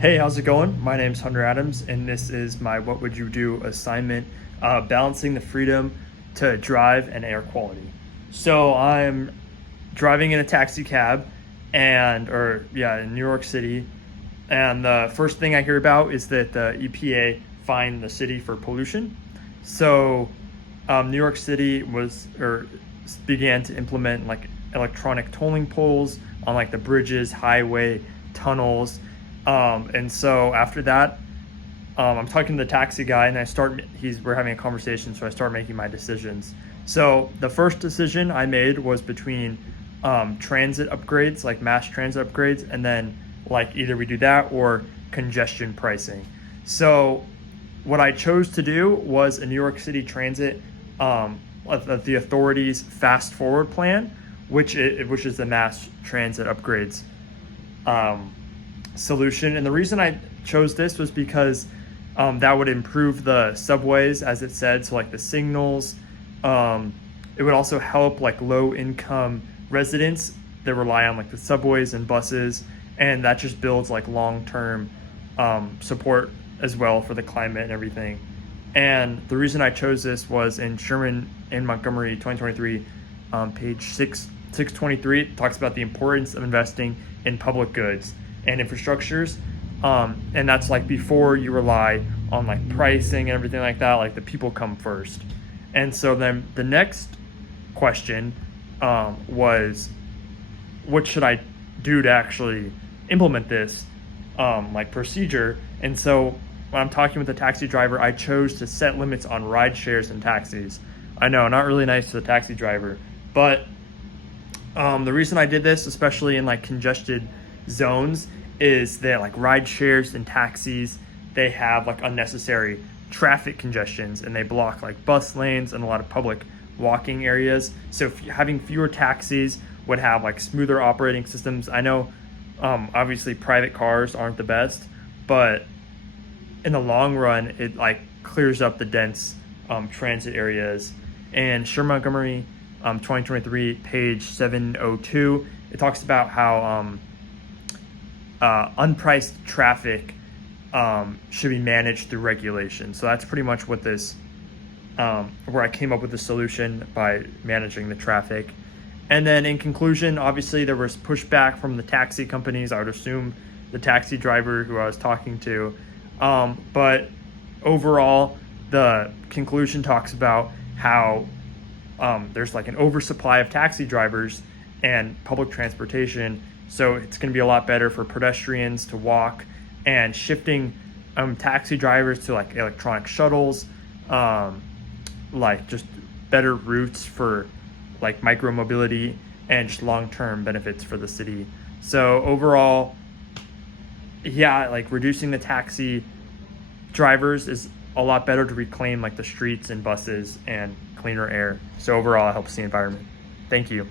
Hey, how's it going? My name's Hunter Adams, and this is my What Would You Do assignment, balancing the freedom to drive and air quality. So I'm driving in a taxi cab in New York City. And the first thing I hear about is that the EPA fined the city for pollution. So New York City began to implement like electronic tolling poles on like the bridges, highway, tunnels. And so after that, I'm talking to the taxi guy, and we're having a conversation, so I start making my decisions. So the first decision I made was between transit upgrades, like mass transit upgrades, and then like either we do that or congestion pricing. So what I chose to do was a New York City Transit, of the authority's fast forward plan, which is the mass transit upgrades solution. And the reason I chose this was because that would improve the subways, as it said, so like the signals. It would also help like low income residents that rely on like the subways and buses, and that just builds like long term support as well for the climate and everything. And the reason I chose this was in Sherman and Montgomery 2023, page 623, it talks about the importance of investing in public goods and infrastructures. And that's like before you rely on like pricing and everything like that, like the people come first. And so then the next question was, what should I do to actually implement this like procedure? And so when I'm talking with the taxi driver, I chose to set limits on ride shares and taxis. I know, not really nice to the taxi driver, but the reason I did this, especially in like congested zones, is that like ride shares and taxis, they have like unnecessary traffic congestions, and they block like bus lanes and a lot of public walking areas. So having fewer taxis would have like smoother operating systems. I know obviously private cars aren't the best, but in the long run it like clears up the dense transit areas. And Sherman Montgomery 2023, page 702, it talks about how unpriced traffic should be managed through regulation. So that's pretty much what this, where I came up with the solution by managing the traffic. And then in conclusion, obviously there was pushback from the taxi companies. I would assume the taxi driver who I was talking to. But overall, the conclusion talks about how there's like an oversupply of taxi drivers and public transportation. So it's going to be a lot better for pedestrians to walk, and shifting taxi drivers to like electronic shuttles, like just better routes for like micro mobility and just long-term benefits for the city. So overall, yeah, like reducing the taxi drivers is a lot better to reclaim like the streets and buses and cleaner air. So overall, it helps the environment. Thank you.